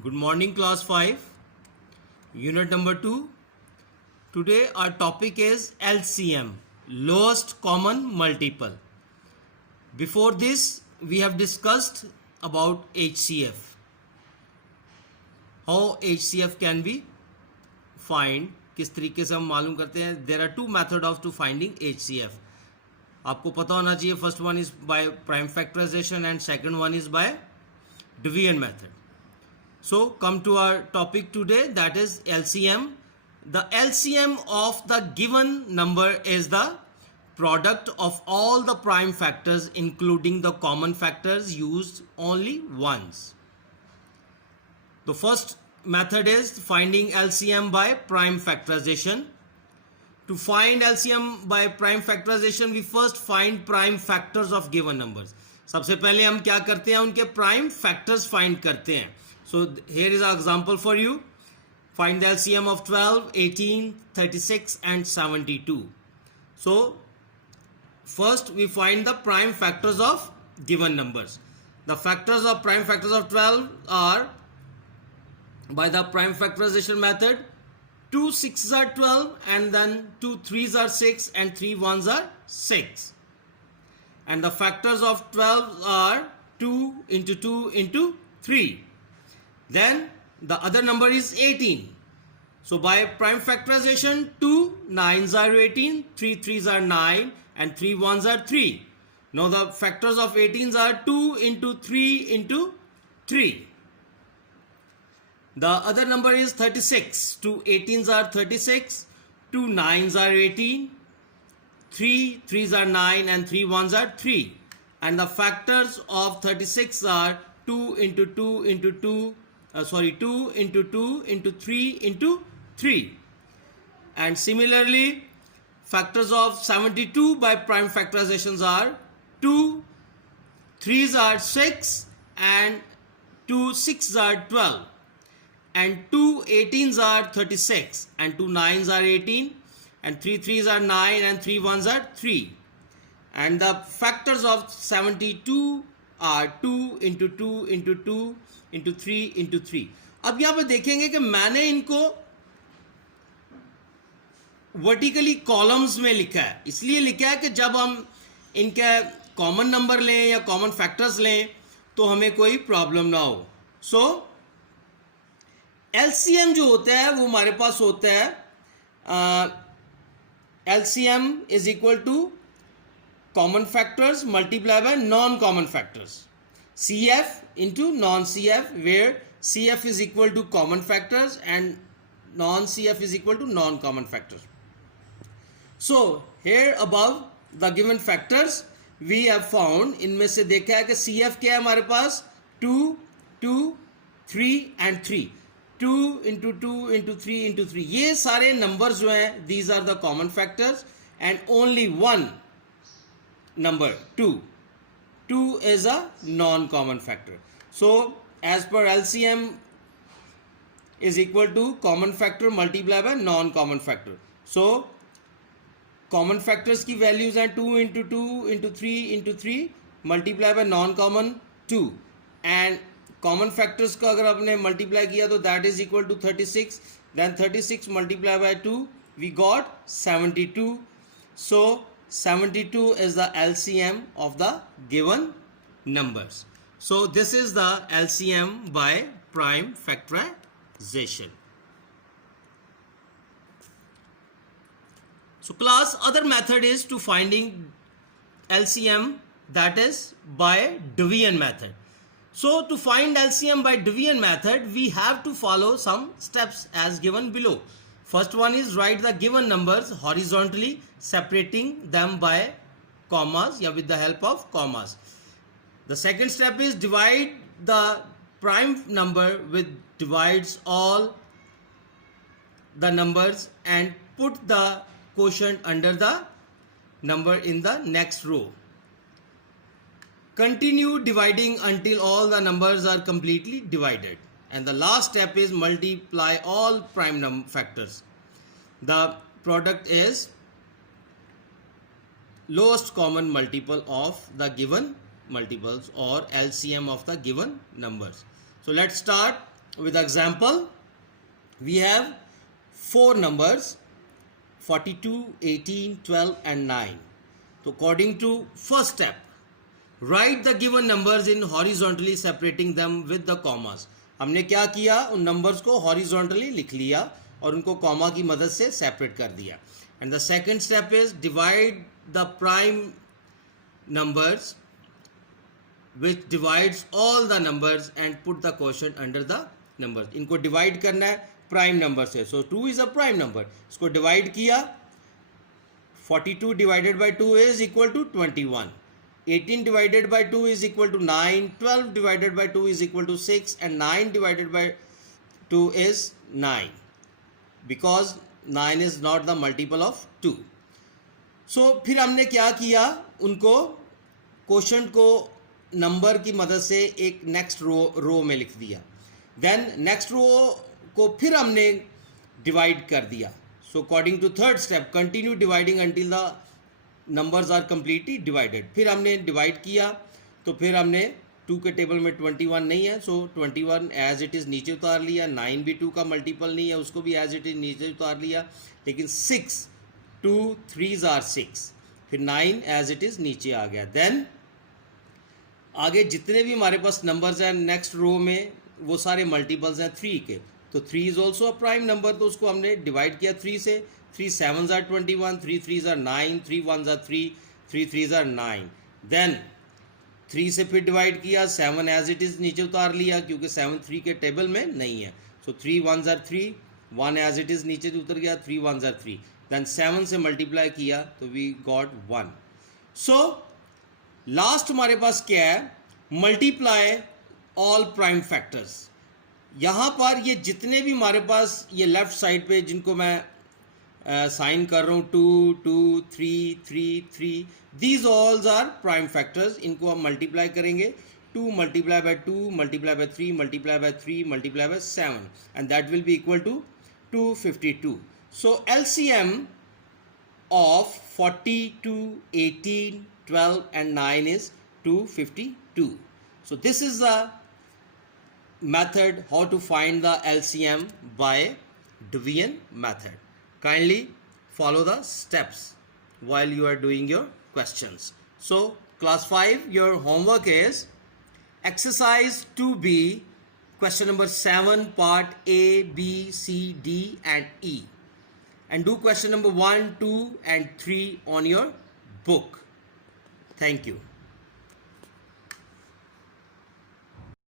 Good morning, class 5, unit number 2. Today, our topic is LCM, lowest common multiple. Before this, we have discussed about HCF, how HCF can be find, किस तरीके से हम मालूम करते हैं. There are two methods of to finding HCF. आपको पता होना चाहिए, first one is by prime factorization and second one is by division method. So come to our topic today, that is LCM. The LCM of the given number is the product of all the prime factors including the common factors used only once. The first method is finding LCM by prime factorization. To find LCM by prime factorization, we first find prime factors of given numbers. सबसे पहले हम क्या करते हैं, उनके prime factors find करते हैं. So here is an example for you. Find the LCM of 12, 18, 36 and 72. So first we find the prime factors of given numbers. The factors of prime factors of 12 are, by the prime factorization method, 2 6s are 12 and then 2 3s are 6 and 3 1s are 6. And the factors of 12 are 2 into 2 into 3. Then the other number is 18. So by prime factorization, 2 9s are 18, 3 3s are 9 and 3 1s are 3. Now the factors of 18s are 2 into 3 into 3. The other number is 36. 2 18s are 36, 2 9s are 18, 3 3s are 9 and 3 1s are 3. And the factors of 36 are 2 into 2 into 2, 2 into 2 into 3 into 3. And similarly, factors of 72 by prime factorizations are 2 3s are 6 and 2 6s are 12. And 2 18s are 36 and 2 9s are 18 and 3 3s are 9 and 3 1s are 3. And the factors of 72 are 2 into 2 into 2 into 3 into 3. अब यहाँ पे देखेंगे कि मैंने इनको vertically columns में लिखा है. इसलिए लिखा है कि जब हम इनके कॉमन नंबर लें या कॉमन फैक्टर्स लें तो हमें कोई प्रॉब्लम ना हो. सो LCM जो होता है वो हमारे पास होता है LCM is equal to common factors multiply by non common factors, CF into non CF, where CF is equal to common factors and non CF is equal to non common factors. So here above the given factors we have found, इनमें से देखा है कि CF क्या है हमारे पास, 2 2 3 and 3, 2 into 2 into 3 into 3. ये सारे numbers जो हैं, these are the common factors and only one number 2 is a non-common factor. So as per LCM is equal to common factor multiplied by non-common factor. So common factors की values हैं 2 into 2 into 3 into 3 multiplied by non-common 2, and common factors का अगर आपने multiply किया तो that is equal to 36. Then 36 multiplied by 2 we got 72. So 72 is the LCM of the given numbers. So this is the LCM by prime factorization. So class, other method is to finding LCM, that is by division method. So to find LCM by division method we have to follow some steps as given below. First one is write the given numbers horizontally, separating them by commas, या with the help of commas. The second step is divide the prime number with divides all the numbers and put the quotient under the number in the next row. Continue dividing until all the numbers are completely divided. And the last step is multiply all prime factors. The product is lowest common multiple of the given multiples or LCM of the given numbers. So let's start. with example, we have 4 numbers 42, 18, 12 and 9. So according to first step, write the given numbers in horizontally separating them with the commas. हमने क्या किया, उन numbers को horizontally लिख लिया और उनको comma की मदद से सेपरेट कर दिया. And the second step is divide the prime numbers which divides all the numbers and put the quotient under the numbers. इनको डिवाइड करना है प्राइम नंबर से. So 2 is a prime number. इसको डिवाइड किया, 42 divided by 2 is equal to 21. 18 divided by 2 is equal to 9. 12 divided by 2 is equal to 6 and 9 divided by 2 is 9 because 9 is not the multiple of 2. So फिर हमने क्या किया, उनको quotient को number की मदद से एक नेक्स्ट रो में लिख दिया. देन नेक्स्ट रो को फिर हमने डिवाइड कर दिया. So according to third step, continue dividing until the numbers are completely divided. फिर हमने डिवाइड किया तो फिर हमने 2 के टेबल में 21 नहीं है, सो 21 एज इट इज़ नीचे उतार लिया. 9 भी 2 का मल्टीपल नहीं है, उसको भी एज इट इज़ नीचे उतार लिया. लेकिन 6, 2 3s आर 6, फिर 9 एज इट इज़ नीचे आ गया. देन आगे जितने भी हमारे पास नंबर्स हैं नेक्स्ट रो में वो सारे मल्टीपल्स हैं 3 के. तो 3 is also a prime number, तो उसको हमने डिवाइड किया 3 से. 3 7s are 21, 3 3s are 9, 3 1s are 3, 3 3s are 9. Then 3 से फिर डिवाइड किया, 7 एज इट इज़ नीचे उतार लिया क्योंकि 7 3 के टेबल में नहीं है. So 3 1s are 3, 1 as it is नीचे उतर गया, 3 1s आर 3. देन 7 से मल्टीप्लाई किया तो वी गॉट 1. सो लास्ट हमारे पास क्या है, मल्टीप्लाई ऑल प्राइम फैक्टर्स. यहाँ पर ये जितने भी हमारे पास ये लेफ्ट साइड पे जिनको मैं साइन कर रहा हूँ 2 2 3 3 3, these alls are prime factors. इनको हम मल्टीप्लाई करेंगे. 2 multiply by 2 multiply by 3 multiply by 3 multiply by 7 and that will be equal to 252. So LCM of 42, 18, 12 and 9 is 252. So this is the method how to find the LCM by division method. Kindly follow the steps while you are doing your questions. So class 5, your homework is exercise 2B, question number 7, part A, B, C, D and E. And do question number 1, 2 and 3 on your book. Thank you.